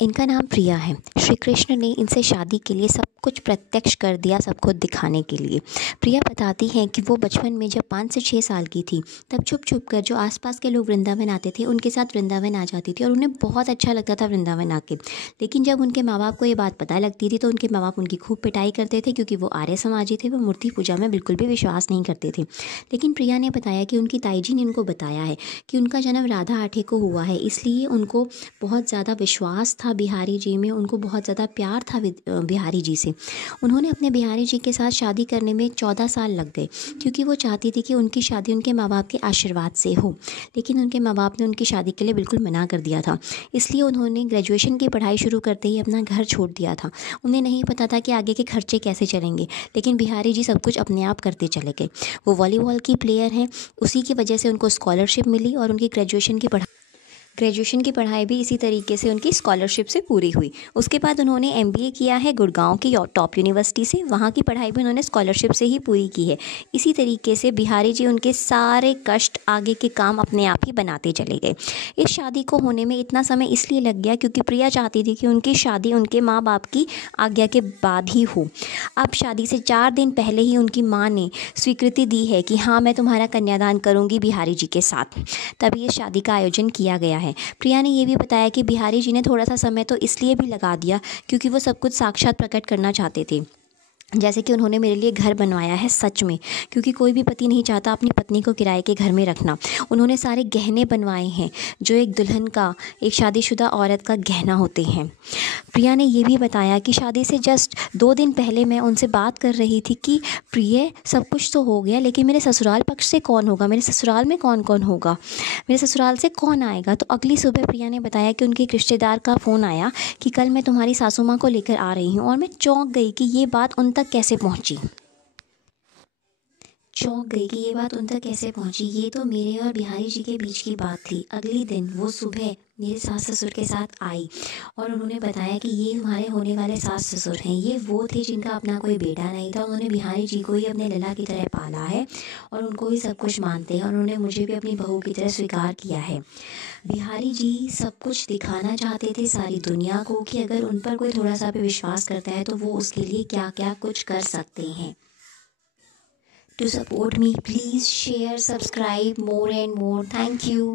इनका नाम प्रिया है। श्री कृष्ण ने इनसे शादी के लिए सब कुछ प्रत्यक्ष कर दिया, सब कुछ दिखाने के लिए। प्रिया बताती हैं कि वो बचपन में जब 5 से 6 साल की थी, तब छुप छुप कर जो आसपास के लोग वृंदावन आते थे, उनके साथ वृंदावन आ जाती थी और उन्हें बहुत अच्छा लगता था वृंदावन आके। लेकिन जब उनके माँ बाप को ये बात पता लगती थी, तो उनके माँ बाप उनकी खूब पिटाई करते थे, क्योंकि वो आर्य समाजी थे, वो मूर्ति पूजा में बिल्कुल भी विश्वास नहीं करते थे। लेकिन प्रिया ने बताया कि उनकी ताई जी ने उनको बताया है कि उनका जन्म राधा आठे को हुआ है, इसलिए उनको बहुत ज़्यादा विश्वास था बिहारी जी में, उनको बहुत ज़्यादा प्यार था बिहारी जी से। उन्होंने अपने बिहारी जी के साथ शादी करने में 14 साल लग गए, क्योंकि वो चाहती थी कि उनकी शादी उनके माँ बाप के आशीर्वाद से हो। लेकिन उनके माँ बाप ने उनकी शादी के लिए बिल्कुल मना कर दिया था। इसलिए उन्होंने ग्रेजुएशन की पढ़ाई शुरू करते ही अपना घर छोड़ दिया था। उन्हें नहीं पता था कि आगे के खर्चे कैसे चलेंगे, लेकिन बिहारी जी सब कुछ अपने आप करते चले गए। वो वॉलीबॉल की प्लेयर हैं, उसी की वजह से उनको स्कॉलरशिप मिली और उनकी ग्रेजुएशन की पढ़ाई भी इसी तरीके से उनकी स्कॉलरशिप से पूरी हुई। उसके बाद उन्होंने एमबीए किया है गुड़गांव की टॉप यूनिवर्सिटी से, वहाँ की पढ़ाई भी उन्होंने स्कॉलरशिप से ही पूरी की है। इसी तरीके से बिहारी जी उनके सारे कष्ट, आगे के काम अपने आप ही बनाते चले गए। इस शादी को होने में इतना समय इसलिए लग गया क्योंकि प्रिया चाहती थी कि उनकी शादी उनके माँ बाप की आज्ञा के बाद ही हो। अब शादी से 4 दिन पहले ही उनकी माँ ने स्वीकृति दी है कि हाँ, मैं तुम्हारा कन्यादान करूँगी बिहारी जी के साथ। तभी इस शादी का आयोजन किया गया है। प्रिया ने ये भी बताया कि बिहारी जी ने थोड़ा सा समय तो इसलिए भी लगा दिया क्योंकि वो सब कुछ साक्षात प्रकट करना चाहते थे। जैसे कि उन्होंने मेरे लिए घर बनवाया है सच में, क्योंकि कोई भी पति नहीं चाहता अपनी पत्नी को किराए के घर में रखना। उन्होंने सारे गहने बनवाए हैं जो एक दुल्हन का, एक शादीशुदा औरत का गहना होते हैं। प्रिया ने ये भी बताया कि शादी से जस्ट 2 दिन पहले मैं उनसे बात कर रही थी कि प्रिय, सब कुछ तो हो गया, लेकिन मेरे ससुराल पक्ष से कौन होगा, मेरे ससुराल में कौन कौन होगा, मेरे ससुराल से कौन आएगा। तो अगली सुबह प्रिया ने बताया कि उनके एक रिश्तेदार का फ़ोन आया कि कल मैं तुम्हारी सासू माँ को लेकर आ रही हूँ। और मैं चौंक गई कि ये बात उन तक कैसे पहुँची। ये तो मेरे और बिहारी जी के बीच की बात थी। अगले दिन वो सुबह मेरे सास ससुर के साथ आई और उन्होंने बताया कि ये हमारे होने वाले सास ससुर हैं। ये वो थे जिनका अपना कोई बेटा नहीं था। उन्होंने बिहारी जी को ही अपने लला की तरह पाला है और उनको ही सब कुछ मानते हैं और उन्होंने मुझे भी अपनी बहू की तरह स्वीकार किया है। बिहारी जी सब कुछ दिखाना चाहते थे सारी दुनिया को कि अगर उन पर कोई थोड़ा सा भी विश्वास करता है तो वो उसके लिए क्या क्या कुछ कर सकते हैं। To support me, please share, subscribe more and more. Thank you.